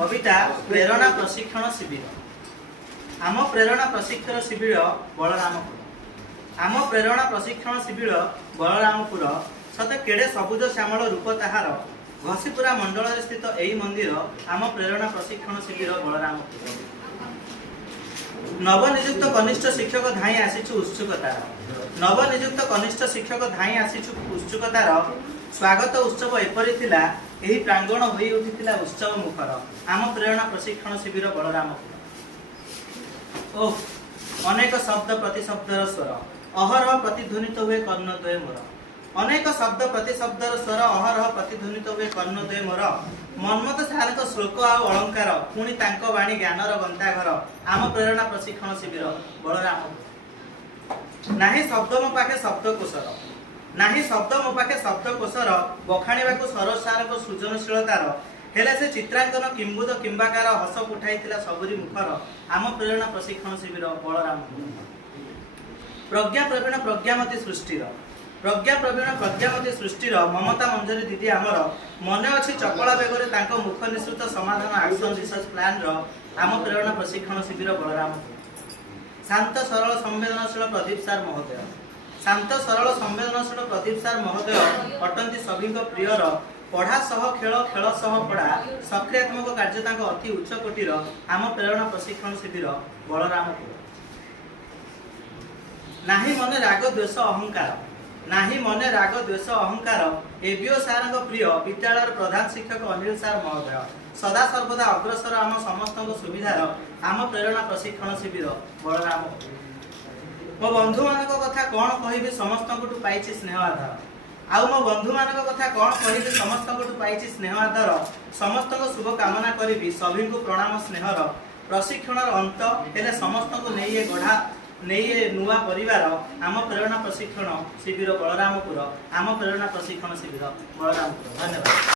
कविता प्रेरणा प्रशिक्षण शिविर। आम प्रेरणा प्रशिक्षण शिविर बलरामपुर। आम प्रेरणा प्रशिक्षण शिविर बलरामपुर सते केड़े सबुज श्यामल रूप ताहार घसीपुरा मंडल स्थित यही मंदिर आम प्रेरणा प्रशिक्षण शिविर बलरामपुर। नवनियुक्त कनिष्ठ शिक्षक धाई आसीचु उत्सुकतार। नवनियुक्त कनिष्ठ शिक्षक धाई आसीचु उत्सुकतार स्वागत उत्सव एपरी थिला। एही प्रांगण होई उठिथिला उत्सव मुखर आम प्रेरणा प्रशिक्षण शिविर बलरामपुर। ओह अनेक शब्द प्रति शब्दर स्वर अहरह प्रतिध्वनित हुए कर्णद्वय मोर। अनेक शब्द प्रति शब्दर स्वर अहरह प्रतिध्वनित हुए कर्णद्वय मोर। मनमत सारक श्लोक आ अलंकार पुणी तांको वाणी ज्ञानर गंताघर आम प्रेरणा प्रशिक्षण शिविर बलरामपुर। नाही शब्द मो पाखे शब्दकोशर नाही शब्द मो पाखे शब्दकोशर बखाणीबाकू सरसारक सृजनशीलतार हेले से चित्रांकन किंबुद किंबाकार हस उठाइथिला सबरी मुखर आम प्रेरणा प्रशिक्षण शिविर बलरामपुर। प्रज्ञा प्रवीण प्रज्ञामती सृष्टिर प्रज्ञा प्रवीण प्रज्ञामती सृष्टिर ममता मंजरी दीदी आमर मने अछि चपला बेगरे तांको मुख निश्चित समाधान एक्शन रिसर्च प्लान रो आम प्रेरणा प्रशिक्षण शिविर बलरामपुर। शांत सरल संवेदनशील प्रदीप सार महोदय शांत सरल संवेदनशील प्रदीप सार महोदय अटंती सभी प्रियर पढ़ा सह खेल खेल सह पढ़ा सक्रियात्मक कार्य तांको अति उच्च कोटीर आम प्रेरणा प्रशिक्षण शिविर बलरामपुर। नाही मने राग द्वेष अहंकार नाही मने राग द्वेष अहंकार एबीओ सारंग प्रिय विद्यालय प्रधान शिक्षक अनिल सार महोदय सदा सर्वदा अग्रसर आम समस्त सुविधार आम प्रेरणा प्रशिक्षण शिविर बलरामपुर। मो बंधु मान कथा कौन कहि समस्त पाई स्नेह आधार आउ मो बंधु मान कथा कौन कहि समस्त पाई स्नेह आधार समस्त शुभ कामना करी सभी को प्रणाम स्नेहर प्रशिक्षण अंत हेले समस्त को नहीं गढ़ा नहीं नुआ परिवार आम प्रेरणा प्रशिक्षण शिविर बलरामपुर। आम प्रेरणा प्रशिक्षण शिविर बलरामपुर। धन्यवाद।